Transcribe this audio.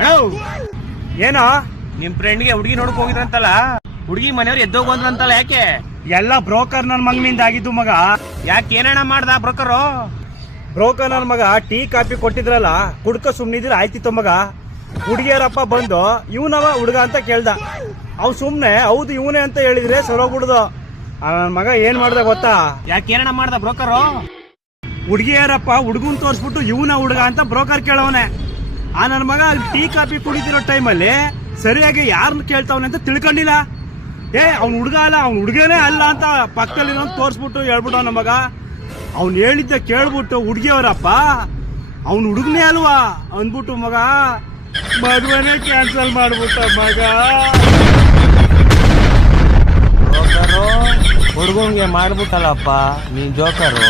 ಅಣ್ಣ ಏನೋ ನಿಮ್ ಫ್ರೆಂಡ್ಗೆ ಹುಡುಗಿ ನೋಡಕ್ ಹೋಗಿದ್ರಂತಲ್ಲ, ಹುಡುಗಿ ಮನೆಯವ್ರು ಎದ್ದೋಗಂದ್ರಂತಲ್ಲ, ಯಾಕೆ? ಎಲ್ಲ ಬ್ರೋಕರ್ ನನ್ ಮಗನಿಂದ ಆಗಿದ್ದು ಮಗ. ಯಾಕೆ ಏನಣ್ಣ ಮಾಡ್ದ ಬ್ರೋಕರು? ಬ್ರೋಕರ್ ನನ್ ಮಗ ಟೀ ಕಾಫಿ ಕೊಟ್ಟಿದ್ರಲ್ಲ, ಕುಡ್ಕ ಸುಮ್ನಿದ್ರೆ ಆಯ್ತಿತ್ತು ಮಗ. ಹುಡುಗಿಯರಪ್ಪ ಬಂದು ಇವನವ ಹುಡುಗ ಅಂತ ಕೇಳ್ದ. ಅವ್ ಸುಮ್ನೆ ಹೌದು ಇವನೇ ಅಂತ ಹೇಳಿದ್ರೆ ಸರೋಗ್ಬಿಡ್ದು. ನನ್ ಮಗ ಏನ್ ಮಾಡ್ದ ಗೊತ್ತಾ? ಯಾಕೆ ಏನಣ್ಣ ಮಾಡ್ದ ಬ್ರೋಕರು? ಹುಡುಗಿಯರಪ್ಪ ಹುಡುಗನ್ ತೋರ್ಸ್ಬಿಟ್ಟು ಇವನ ಹುಡುಗ ಅಂತ ಬ್ರೋಕರ್ ಕೇಳವನೆ. ನನ್ ಮಗ ಟೀ ಕಾಫಿ ಕುಡಿದಿರೋ ಟೈಮಲ್ಲಿ ಸರಿಯಾಗಿ ಯಾರನ್ನ ಕೇಳ್ತಾವನೆ ಅಂತ ತಿಳ್ಕೊಂಡಿಲ್ಲ. ಅವ್ನ ಹುಡುಗ ಅಲ್ಲ, ಅವ್ನ ಹುಡುಗನೇ ಅಲ್ಲ ಅಂತ ಪಕ್ಕದಲ್ಲಿ ತೋರ್ಸ್ಬಿಟ್ಟು ಹೇಳ್ಬಿಟ್ಟು ನಮ್ಮ ಮಗ. ಅವ್ನು ಹೇಳಿದ್ದೆ ಕೇಳ್ಬಿಟ್ಟು ಹುಡುಗಿಯವರಪ್ಪ ಅವ್ನ ಹುಡುಗನೇ ಅಲ್ವಾ ಅಂದ್ಬಿಟ್ಟು ಮಗ ಮದುವೆನೇ ಕ್ಯಾನ್ಸಲ್ ಮಾಡ್ಬಿಟ್ಟ ಮಗ. ಬ್ರೋಕರು ಹುಡುಗಂಗೆ ಮಾಡ್ಬಿಟ್ಟಲ್ಲಪ್ಪ ನೀನ್ ಜೋಕರು.